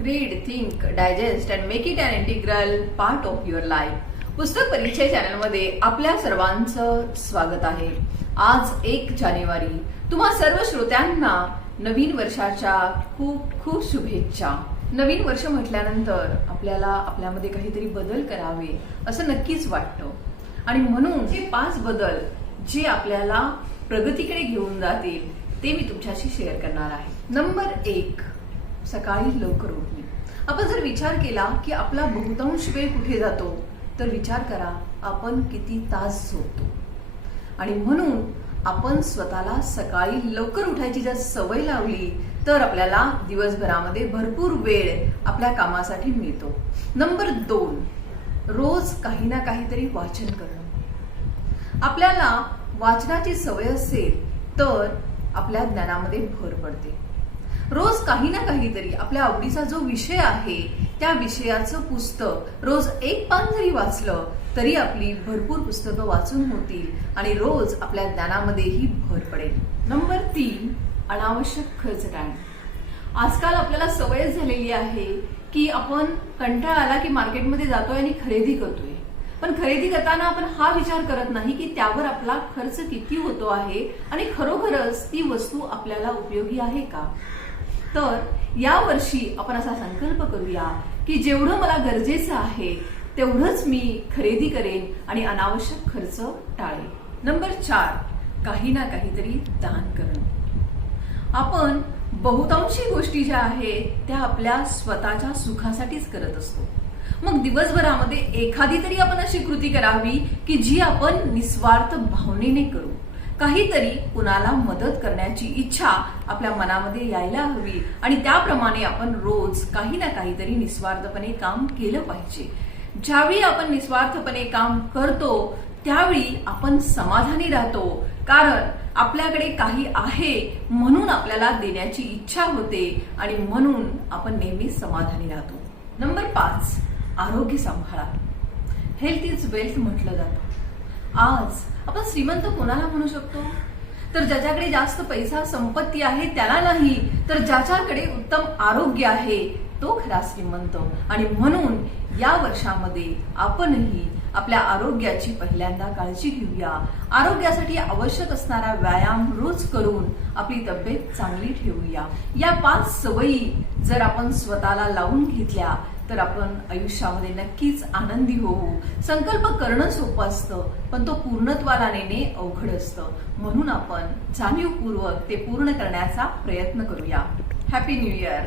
Read, think, digest and make it an integral part of your life. पुस्तक परिचय चॅनलमध्ये आपल्या सर्वांचं स्वागत आहे. आज 1 जानेवारी. तुम्हा सर्व श्रोत्यांना नवीन वर्षाच्या खूप खूप शुभेच्छा. नवीन वर्ष म्हटल्यानंतर आपल्याला आपल्यामध्ये काहीतरी बदल करावे असं नक्कीच वाटतं आणि म्हणून हे 5 बदल जे आपल्याला प्रगतीकडे घेऊन जातील ते मी तुमच्याशी शेअर करणार आहे. नंबर 1, सकाळी लवकर उठणे. आपण जर विचार केला की आपला बहुतांश वेळ कुठे जातो तर विचार करा आपण किती तास झोपतो. आणि म्हणून आपण स्वतःला सकाळी लवकर उठायची जर सवय लावली तर आपल्याला दिवसभरामध्ये भरपूर वेळ आपल्या कामासाठी मिळतो. नंबर 2, रोज काही ना काहीतरी वाचन करणं. आपल्याला वाचनाची सवय असेल तर आपल्या ज्ञानामध्ये भर पडते. रोज काही ना काहीतरी आपल्या आवडीचा जो विषय आहे त्या विषयाचं पुस्तक रोज 1 पान जरी वाचलं तरी आपली भरपूर पुस्तकं वाचून होतील आणि रोज आपल्या ज्ञानामध्येही भर पडेल. नंबर 3, अनावश्यक खर्च टाळणे. आजकाल आपल्याला सवय झालेली आहे की आपण कंटाळा आला की मार्केटमध्ये जातोय आणि खरेदी करतोय, पण खरेदी करताना आपण हा विचार करत नाही की त्यावर आपला खर्च किती होतो आहे आणि खरोखरच ती वस्तू आपल्याला उपयोगी आहे का. तर या वर्षी आपण असा संकल्प करूया की जेवढं मला गरजेचं आहे तेवढंच मी खरेदी करेन आणि अनावश्यक खर्च टाळेन. नंबर 4, काही ना काहीतरी दान करणं. आपण बहुतांशी गोष्टी ज्या आहेत त्या आपल्या स्वतःच्या सुखासाठीच करत असतो. मग दिवसभरामध्ये एखादी तरी आपण अशी कृती करावी की जी आपण निस्वार्थ भावनेने करू. काहीतरी कुणाला मदत करण्याची इच्छा आपल्या मनामध्ये यायला हवी आणि त्याप्रमाणे आपण रोज काही ना काहीतरी निस्वार्थपणे काम केलं पाहिजे. ज्यावेळी आपण निस्वार्थपणे काम करतो त्यावेळी आपण समाधानी राहतो, कारण आपल्याकडे काही आहे म्हणून आपल्याला देण्याची इच्छा होते आणि म्हणून आपण नेहमी समाधानी राहतो. नंबर 5, आरोग्य सांभाळा. हेल्थ इज वेल्थ म्हटलं जातं. आज आपण श्रीमंत कोणाला म्हणू शकतो तर ज्याच्याकडे जास्त पैसा संपत्ती आहे त्याला नाही, तर ज्याच्याकडे उत्तम आरोग्य आहे तो खरा श्रीमंत. आणि म्हणून या वर्षामध्ये आपणही आपल्या आरोग्याची पहिल्यांदा काळजी घेऊया. आरोग्यासाठी आवश्यक असणारा व्यायाम रोज करून आपली तब्येत चांगली ठेवूया. या 5 सवयी जर आपण स्वतःला लावून घेतल्या तर आपण आयुष्यामध्ये नक्कीच आनंदी होऊ. संकल्प करणं सोपं असतं पण तो पूर्णत्वाला नेणे अवघड असतं. म्हणून आपण जाणीवपूर्वक ते पूर्ण करण्याचा प्रयत्न करूया. Happy new year.